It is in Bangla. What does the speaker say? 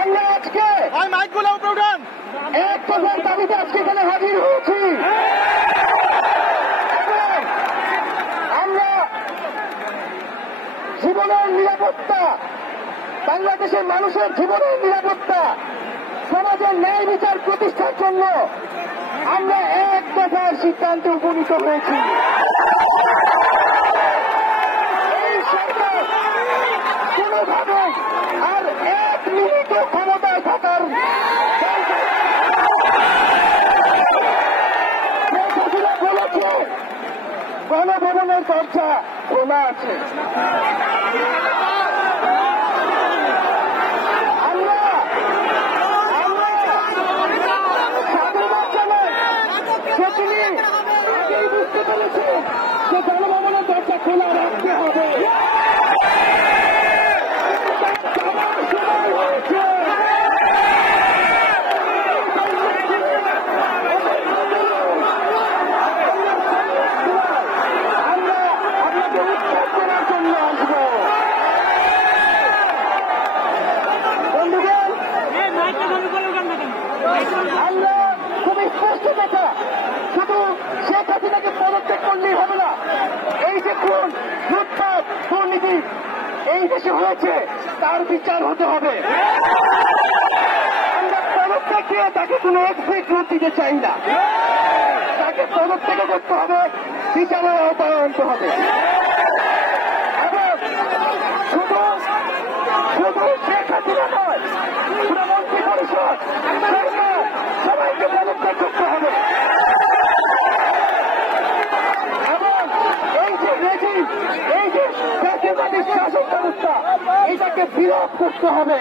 আমরা আজকে এক দফার দাবিতে আজকে এখানে হাজির হয়েছি। আমরা জীবনের নিরাপত্তা, বাংলাদেশের মানুষের জীবনের নিরাপত্তা, সমাজের ন্যায় বিচার প্রতিষ্ঠার জন্য আমরা এক দফার সিদ্ধান্তে উপনীত হয়েছি। এই সরকার কোনোভাবে আর এক মিনিট ক্ষমতায় থাকার বলেছে গণভবনের দরজা খোলা আছে। বুঝতে পেরেছি যে গণভবনের দরজা খোলা রাখতে হবে। আমরা আপনাকে উৎখাত করার জন্য আসবো। বন্ধুগণ, আমরা খুব স্পষ্ট কথা, শুধু শেখ হাসিনাকে পদত্যাগ করলেই হবে না। এই যে খুন, লুটপাট, দুর্নীতি এই দেশে হয়েছে তার বিচার হতে হবে। আমরা পদত্যাগ দিয়ে তাকে কোনো এক্সিকিউট দিতে চাই না। তাকে পদত্যাগ করতে হবে, বিচারের আওতায় আনতে হবে। এবং শুধু শেখ হাসিনা নয়, পুরো মন্ত্রী পরিষদ, সরকার সবাইকে পদত্যাগ করতে হবে। এই যে জাতীয়তাবাদী শাসন ব্যবস্থা, এটাকে বিলোপ করতে হবে।